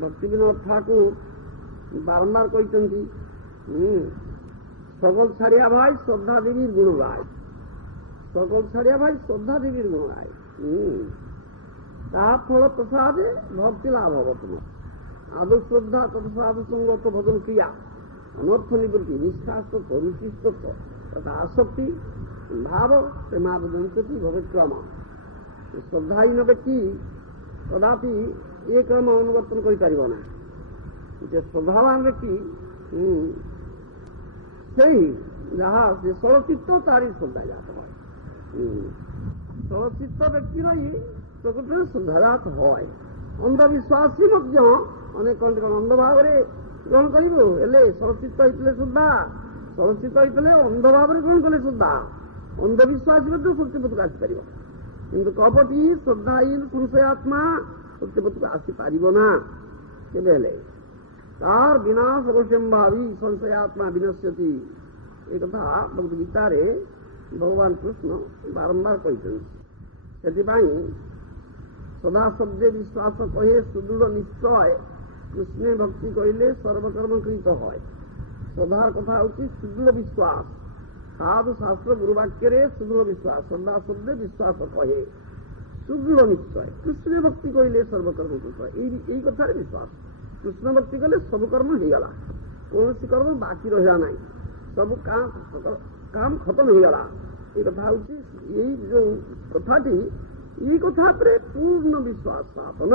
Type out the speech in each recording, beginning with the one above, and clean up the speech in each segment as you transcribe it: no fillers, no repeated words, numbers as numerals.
भक्ति विनोद ठाकुर बारंबार कहते सकल छाड़िया भाई श्रद्धा देवी गुण गाय, सकल छाड़िया भाई श्रद्धा देवी गुण गाय। फल प्रसादे भक्ति लाभ हम आदो श्रद्धा तत्साधु संगत भजन क्रिया अनर्थ निवृत्ति निष्ठास्त रुचिस्त तथा आसक्ति भाव प्रेमादंती भविक्रम। श्रद्धाहीन व्यक्ति कदापि ये क्रम अनुवर्तन कर श्रद्धावान व्यक्ति जहाँ से षड़चित्त तारी श्रद्धा जात है। षड़चित्त व्यक्ति प्रकृति श्रद्धाजात है। अंधविश्वासी अनेक अंध भाव ग्रहण कर षड़चित्त होते श्रद्धा, षड़चित्त होते अंध भाव ग्रहण कले श्रद्धा। अंधविश्वासी सत्यपथ को आसपार किंतु कपटी श्रद्धाहीन संशयात्मा सत्यपथ को आसपार ना केवे तार विनाश अवश्यंभावी संशयात्मा विनश्यति। एक कथा भगवद गीता रे भगवान कृष्ण बारंबार कहते सदा शब्दे विश्वास कहे सुदृढ़ निश्चय कृष्णे भक्ति कहले सर्वकर्म कृत है। श्रद्धार कथा होची सुदृढ़ विश्वास। साधु शास्त्र गुरुवाक्य सुदृढ़ विश्वास श्रद्धा शब्दे विश्वास कहे सुदृढ़ निश्चय कृष्ण भक्ति कहले सर्वकर्म कृत यही कथार विश्वास। कृष्ण भक्ति कले सब कर्म होगला, कौन कर्म बाकी रहा ना, सब काम खत्म होगला। ये कथा यही जो कथाटी ये कथा पर पूर्ण विश्वास स्थापन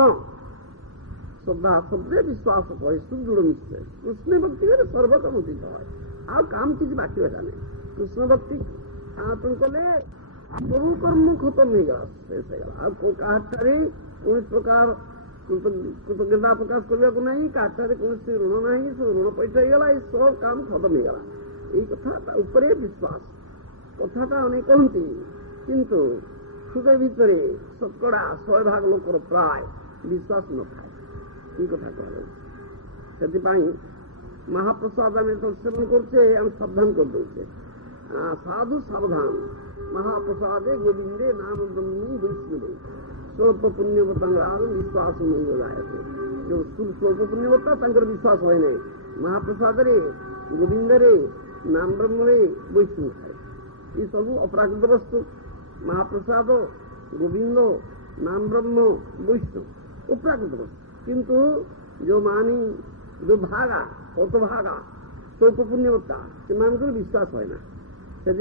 श्रद्धा शब्दे विश्वास कहे सुदृढ़ निश्चय कृष्ण भक्ति कले सर्वकर्म कृत है। आ काम किसी बाकी रहा नहीं। कृष्ण भक्ति तुम कले सब कर्म खत्म होगला शेष होगला। कौन प्रकार कृतज्ञता प्रकाश करने को नहीं, काटारे कौन ऋण नहीं, सब ऋण पैसा होगला, सब काम खत्म होगला। ये कथा उपरे विश्वास कथाटा अनेक कहती किंतु हृदय भितर 100% लोकर प्राय विश्वास न था। ये कथा कह महाप्रसाद आम तो सेवन करते सावधान कर दे साधु सावधान महाप्रसादे गोविंदे नाम ब्रह्मी वैष्णवे स्वल्प पुण्यवता विश्वास नहीं लगाए थे। जो स्वल्प पुण्यवता विश्वास हुए नहीं। महाप्रसाद रे गोविंद रे नाम ब्रह्म रे वैष्णव है। ये सब अपराकृत वस्तु महाप्रसाद गोविंद नाम ब्रह्म वैष्णव अपराकृत वस्तु किंतु जो मानी जो भागा अत भागा स्वल्प पुण्यवता से विश्वास है ना से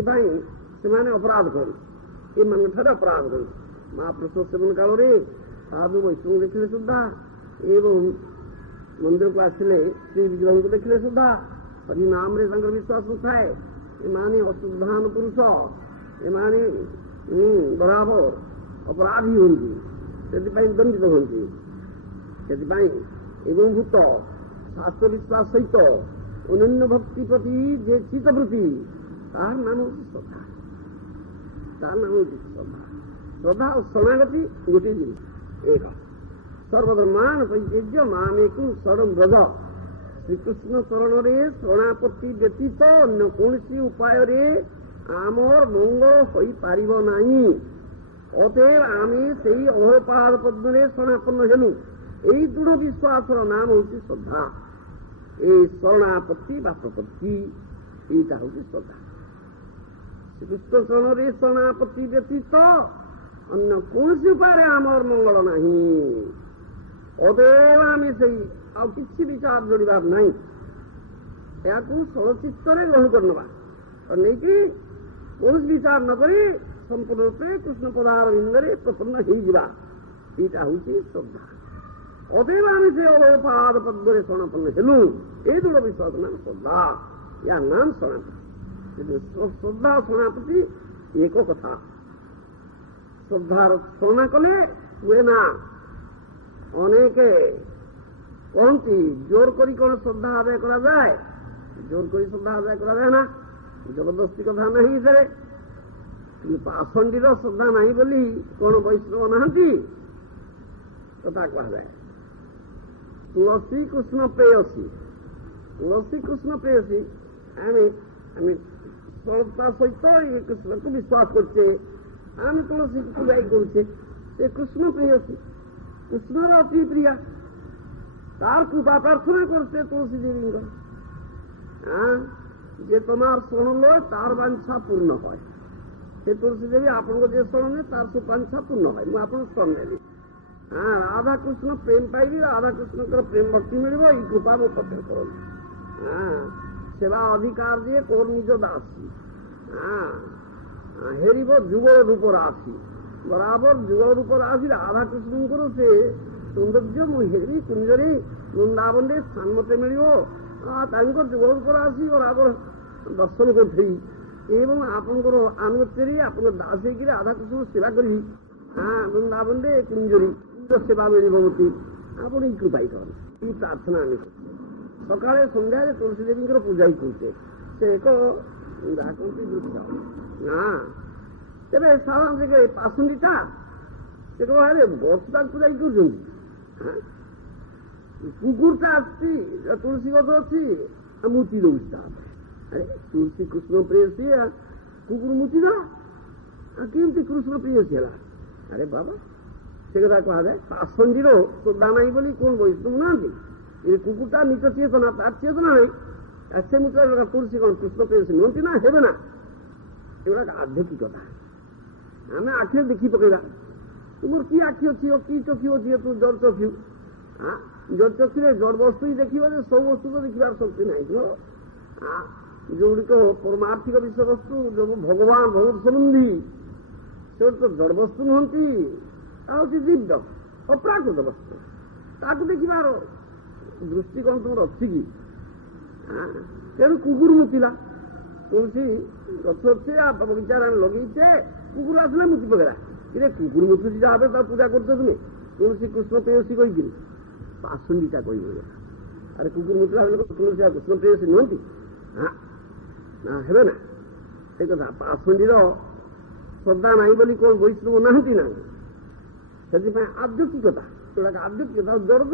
अपराध कर अपराध कर महाप्रसाद सेवन काल साधु वैष्णव देखिले सुधा एवं मंदिर को आसिले श्री विग्रह को देखिले सुधा हरि नाम रे विश्वास उठाए एमाने अशुद्धान पुरुष एमाने बराबर अपराधी होती से दंडित होती एवं भूत शास्त्र विश्वास सहित अनन्य भक्ति प्रति जे चित्तवृत्ति तार नाम श्रद्धा। तार नाम श्रद्धा। श्रद्धा और शरणागति गोटे जिनिस एक सर्वधर्मान परित्यज्य मामेक शरण व्रज। श्रीकृष्ण शरण रे शरणापत्ति व्यतीत अन्य कौन उपाय रे आमर मंगल हो पारिब नाही। अतएव आमे सेई अभयपाद पद्मे शरणापन्न हेलु। यही दृढ़ विश्वास नाम हूँ श्रद्धा। ये शरणापत्ति बा प्रपत्ति यहीटा हूँ श्रद्धा। श्रीकृष्ण शरण रे शरणापत्ति व्यतीत अन्य कौन उपाय आमर मंगल नहीं। अतएव आम से किसी विचार जोड़ार नहीं या षड़चित्त ग्रहण करवा और नहीं कि कौन विचार न करी संपूर्ण रूपे कृष्ण पदार इंद्रे प्रसन्न होता हूँ श्रद्धा। अतएव आम से अवपाद पद्मे शरणापन्न हेलु। ये दृढ़ विश्वास नाम श्रद्धा या नाम शरणापति। श्रद्धा शरणापति एक कथा श्रद्धार शरणा कले हुए ना अनेक कहती जोर करी कौन श्रद्धा आदाय करा जाए। जोर करी श्रद्धा आदाय करा जाए ना जबरदस्ती कथा नहीं इधर पाखंडीर श्रद्धा नहीं बोली कौन वैष्णव नहांती कथा कह जाए। तुलसी कृष्ण प्रेयसी तुलसी कृष्ण प्रेयसी आम सरलता सहित ये कृष्ण को विश्वास करते आम तुलसी को पूजा करे कृष्ण प्रेयसी कृष्ण अति प्रिया তার কৃপা প্রার্থনা করছে তুলসী দেবীঙ্গ। হ্যাঁ, যে তোমার শরণ লয় তার বাঞ্ছা পূর্ণ হয়। সে তুলসী দেবী আপনার যে শরণে তার সে বাঞ্ছা পূর্ণ হয়। ମୁଁ ଆପଣଙ୍କୁ ଶରଣ ନେବି। হ্যাঁ, রাধাকৃষ্ণ প্রেম পাইবি, রাধাকৃষ্ণଙ୍କର প্রেম ভক্তি মিଳିବ, এই କୃପା ମୋ ପଥରେ କରନ୍ତୁ। হ্যাঁ, সেবা ଅଧିକାର দিয়ে কোর নিজ দাসী। হ্যাঁ, হেরিব যুগল রূপ রাশি। বরাবর যুগল রূপ রাশি রাধাକৃষ্ণଙ୍କର ସେ ସୌନ୍ଦର୍ଯ୍ୟ ମୁଁ ହେରି କୁଞ୍ଜରୀ ବୃନ୍ଦାବନରେ ସ୍ଥାନ ମତେ ମିଳିବ। ତାଙ୍କ ଯୁଗଳ ରୂପ ରାଶି ବରାବର ଦର୍ଶନ କରିଥିବି ଏବଂ ଆପଣଙ୍କର ଆନୁଗତ୍ୟରେ ଆପଣଙ୍କ ଦାସ ହେଇକିରି ରାଧାକୃଷ୍ଣ ସେବା କରିବି। হ্যাঁ, বৃন্দাবনে কুঞ্জরী সেবা মিଳିব মতি। ଆପଣ এই কৃপাই କରନ୍ତି। এই ପ୍ରାର୍ଥନା ଆମେ କରୁଛୁ। ସକାଳେ ସନ୍ଧ୍ୟାରେ ତୁଳସୀ ଦେବୀଙ୍କର ପୂଜା ହିଁ କରୁଛେ। ସେ ଏକ ଡାକନ୍ତି ଦୃଶ୍ୟ। ନା ତେବେ ସାଧାରଣ ପାସଣ୍ଡିଟା ସେ କହ ଆରେ ବର୍ଷାକୁ ପୂଜା ହିଁ କରୁଛନ୍ତି। କୁକୁରଟା ଆସିଛି, ତୁଳସୀ ଗଛ ଅଛି, ମୁତି ଦଉଛି ତା ଆରେ ତୁଳସୀ କୃଷ୍ଣ ପ୍ରେୟସୀ କୁକୁର ମୁତି ଦେଲା। କେମିତି କୃଷ୍ଣ ପ୍ରେୟସୀ ହେଲା? ଆରେ ବାବା, ସେ କଥା କୁହାଯାଏ ପାସଣ୍ଡିର ଶ୍ରଦ୍ଧା ନାହିଁ ବୋଲି କୋଣ ବୈଷ୍ଣବ ନାହାନ୍ତି। ଏ କୁକୁରଟା ନିଜ ଚେତନା, ତାର ଚେତନା ନାହିଁ। ସେ ମୁଦ୍ରା ତୁଳସୀ କଣ କୃଷ୍ଣ ପ୍ରେୟସୀ ନୁହନ୍ତି ନା ହେବେ ନା? ଏଗୁଡାକ ଆଧ୍ୟାତ୍ମିକତା। ଆମେ ଆଖିରେ ଦେଖି ପକେଇବା। ତୁମର କି ଆଖି ଅଛି, କି ଚକ୍ଷୁ ଅଛି, ତୁ ଜଡ଼ ଚକ୍ଷୁ। ଜଡ଼ ଚକ୍ଷୁରେ ଜଡ଼ ବସ୍ତୁ ହିଁ ଦେଖିବ ଯେ ସବୁ ବସ୍ତୁ ତ ଦେଖିବାର ଶକ୍ତି ନାହିଁ। ଯୋଉଗୁଡ଼ିକ ପରମାର୍ଥିକ ବିଷୟବସ୍ତୁ, ଯୋଉ ଭଗବାନ ଭଗବତ ସମ୍ବନ୍ଧୀ, ସେଗୁଡିକ ତ ଜଡ଼ ବସ୍ତୁ ନୁହନ୍ତି। ତା ହଉଛି ଦିବ୍ୟ ଅପ୍ରାକୃତ ବସ୍ତୁ। ତାକୁ ଦେଖିବାର ଦୃଷ୍ଟିକୋଣ ତୁମର ଅଛି କି? ତେଣୁ କୁକୁର ମୁତିଲା। ତୁଳସୀ ଗଛ ଅଛି, ବଗିଚାରେ ଆମେ ଲଗେଇଛେ, କୁକୁର ଆସିଲେ ମୁତି ପକେଇଲା। କିରେ କୁକୁର ମୁତୁଛି ଯାହା ତା ପୂଜା କରୁଛ ତୁମେ ତୁଳସୀ କୃଷ୍ଣ ପ୍ରେୟସୀ କହିକିରି। ପାସଣ୍ଡିଟା କହିବ ଆରେ କୁକୁର ମୁତିଲା ବେଲେ ତୁଳସୀ ଆଉ କୃଷ୍ଣ ପ୍ରେୟସୀ ନୁହନ୍ତି? ନା ହେବେ ନା? ସେ କଥା ପାସଣ୍ଡିର ଶ୍ରଦ୍ଧା ନାହିଁ ବୋଲି କୋଣ ବୈଷ୍ଣବ ନାହାନ୍ତି ନା? ସେଥିପାଇଁ ଆଧ୍ୟାତ୍ମିକତା, ଯୋଉଟାକ ଆଧ୍ୟାତ୍ମିକତା ଜଡ଼